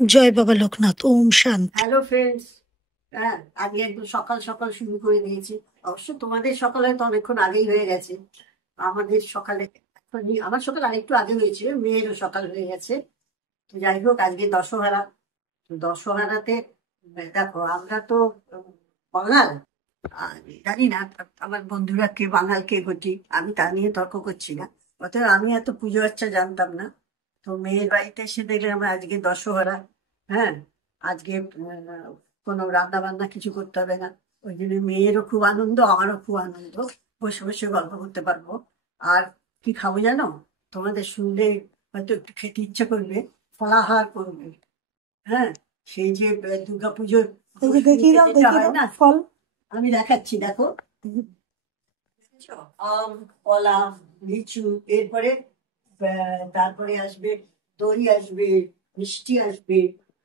জয় বাবা লোকনাথ। ওম শান্তি। Hello friends. হ্যাঁ, আজকে একটু সকাল সকাল শুরু করে দিয়েছি। অবশ্য তোমাদের সকালে তো অনেকক্ষণ আগেই হয়ে গেছে। আমাদের সকালে আমার সকাল আরেকটু আগে হয়েছিল, মেয়েরও সকাল হয়ে গেছে। তো যাই হোক, আজকে দশহরা। তো দশহরাতে দেখো, আমরা তো বাঙাল। আর জানি না আমার বন্ধুরা কে বাঙাল কে ঘটি, আমি তা নিয়ে তর্ক করছি না। অতএব আমি এত পুজো আচ্ছা জানতাম না। তো মেয়ের বাড়িতে এসে দেখলাম আজকে দশহরা। হ্যাঁ, আজকে কোনো রান্না বান্না কিছু করতে হবে না। ওই জন্য মেয়েরও খুব আনন্দ, আমারও খুব আনন্দ। বসে বসে গল্প করতে পারবো। আর কি খাবো জানো? তোমাদের শুনলে হয়তো একটু খেতে ইচ্ছে করবে। ফলাহার করবে। হ্যাঁ, সেই যে দুর্গাপুজোর দেখিয়ে দাও, যেটা হয় না, ফল। আমি দেখাচ্ছি, দেখো। আম, কলা, লিচু, এরপরে তারপরে আসবে দই, আসবে মিষ্টি, আসবে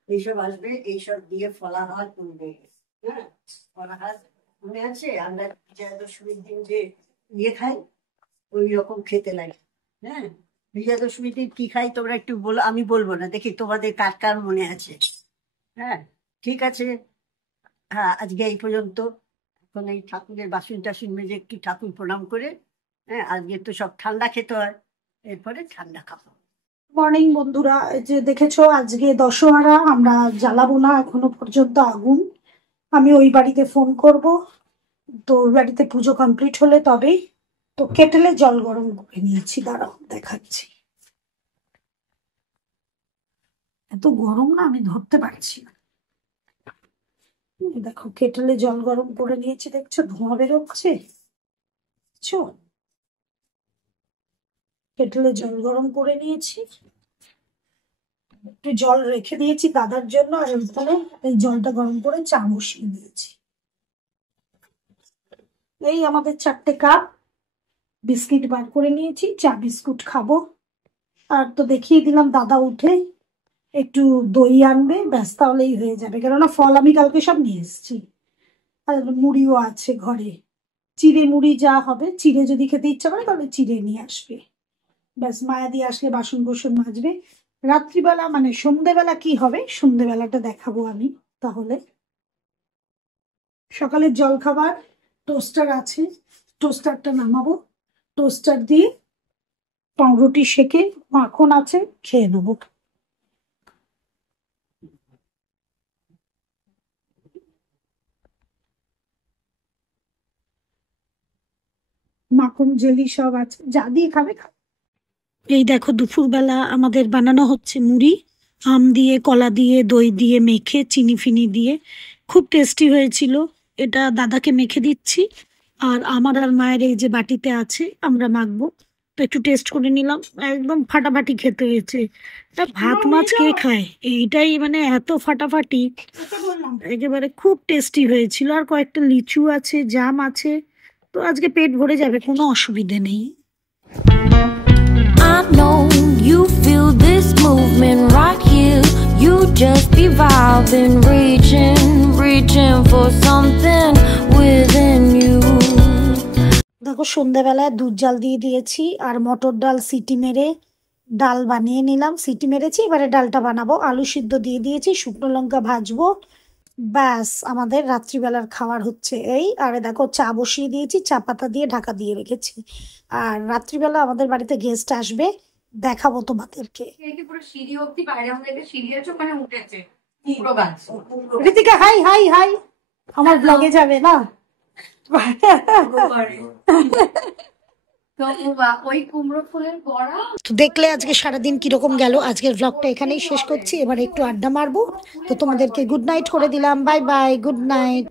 এইসব আসবে। এইসব দিয়ে ফলাহার করবে। হ্যাঁ, ফলাহার মনে আছে আমরা বিজয়া দশমীর দিন যে খাই, ওই রকম খেতে লাগে। হ্যাঁ, বিজয়া দশমীর দিন কি খাই তোমরা একটু বলো, আমি বলবো না, দেখি তোমাদের কার কার মনে আছে। হ্যাঁ, ঠিক আছে। হ্যাঁ, আজকে এই পর্যন্ত। এখন এই ঠাকুরের বাসন টাসন মেজে একটু ঠাকুর প্রণাম করে, হ্যাঁ, আজকে তো সব ঠান্ডা খেতে হয়, এরপরে ঠান্ডা খাবো। মর্নিং বন্ধুরা, এই যে দেখেছো আজকে দশহরা, আমরা জ্বালাবো না এখনো পর্যন্ত আগুন। আমি ওই বাড়িতে ফোন করব। তো ওই বাড়িতে পুজো কমপ্লিট হলে তবেই। তো কেটেলে জল গরম করে নিয়েছি, দাঁড়াও দেখাচ্ছি। এত গরম না, আমি ধরতে পারছি না। দেখো কেটেলে জল গরম করে নিয়েছি, দেখছো ধোঁয়া বেরোচ্ছে। দেখছো, কেটেলে জল গরম করে নিয়েছি। একটু জল রেখে দিয়েছি দাদার জন্য, আর ওইখানে এই জলটা গরম করে চা বসিয়ে দিয়েছি। এই আমাদের 4টে কাপ বিস্কিট বার করে নিয়েছি, চা বিস্কুট খাবো। আর তো দেখিয়ে দিলাম, দাদা উঠে একটু দই আনবে, ব্যাস তাহলেই হয়ে যাবে। কেননা ফল আমি কালকে সব নিয়ে এসেছি। আর মুড়িও আছে ঘরে। চিড়ে মুড়ি যা হবে, চিড়ে যদি খেতে ইচ্ছা করে তাহলে চিড়ে নিয়ে আসবে। ব্যাস, মায়াদি আসলে বাসন কোসন মাজবে। রাত্রিবেলা মানে সন্ধেবেলা কি হবে, সন্ধেবেলাটা দেখাবো আমি তাহলে। সকালের জলখাবার টোস্টার আছে, টোস্টারটা নামাবো। টোস্টার দিয়ে পাউরুটি সেকে মাখন আছে, খেয়ে নেবো। মাখন জেলি সব আছে, যা দিয়ে খাবে খাবে। এই দেখো দুপুরবেলা আমাদের বানানো হচ্ছে মুড়ি, আম দিয়ে, কলা দিয়ে, দই দিয়ে মেখে, চিনি ফিনি দিয়ে। খুব টেস্টি হয়েছিল। এটা দাদাকে মেখে দিচ্ছি। আর আমার আর মায়ের এই যে বাটিতে আছে, আমরা মাখবো। তো একটু টেস্ট করে নিলাম, একদম ফাটাফাটি খেতে হয়েছে। তা ভাত মাছ কে খায়, এইটাই মানে এত ফাটাফাটি, একেবারে খুব টেস্টি হয়েছিল। আর কয়েকটা লিচু আছে, জাম আছে। তো আজকে পেট ভরে যাবে, কোনো অসুবিধে নেই। I know you feel this movement right here. You just be vibing, reaching for something within you. দেখো সন্ধ্যাবেলায় দুধ জাল দিয়ে দিয়েছি, আর মটর ডাল সিটি মেরে ডাল বানিয়ে নিলাম। সিটি মেরেছি, এবারে ডালটা বানাবো। আলু সিদ্ধ দিয়ে দিয়েছি, শুকনো লঙ্কা ভাজবো। ব্যাস, আমাদের রাত্রিবেলার খাবার হচ্ছে এই। আর দেখো চা বসিয়ে দিয়েছি, চা পাতা দিয়ে ঢাকা দিয়ে রেখেছি। আর রাত্রিবেলা আমাদের বাড়িতে গেস্ট আসবে, দেখাবো তোমাদেরকে। পুরো সিঁড়ি অব্দি, বাইরে আমাদের একটা সিঁড়ি আছে, ওখানে উঠেছে পুরো গাছ। ঋতিকা হাই হাই হাই, আমার ব্লগে যাবে না। ওই কুমড়ো ফুলের বড়া। তো দেখলে আজকে সারাদিন কিরকম গেল। আজকের ব্লগটা এখানেই শেষ করছি, এবার একটু আড্ডা মারবো। তো তোমাদেরকে গুড নাইট করে দিলাম, বাই বাই, গুড নাইট।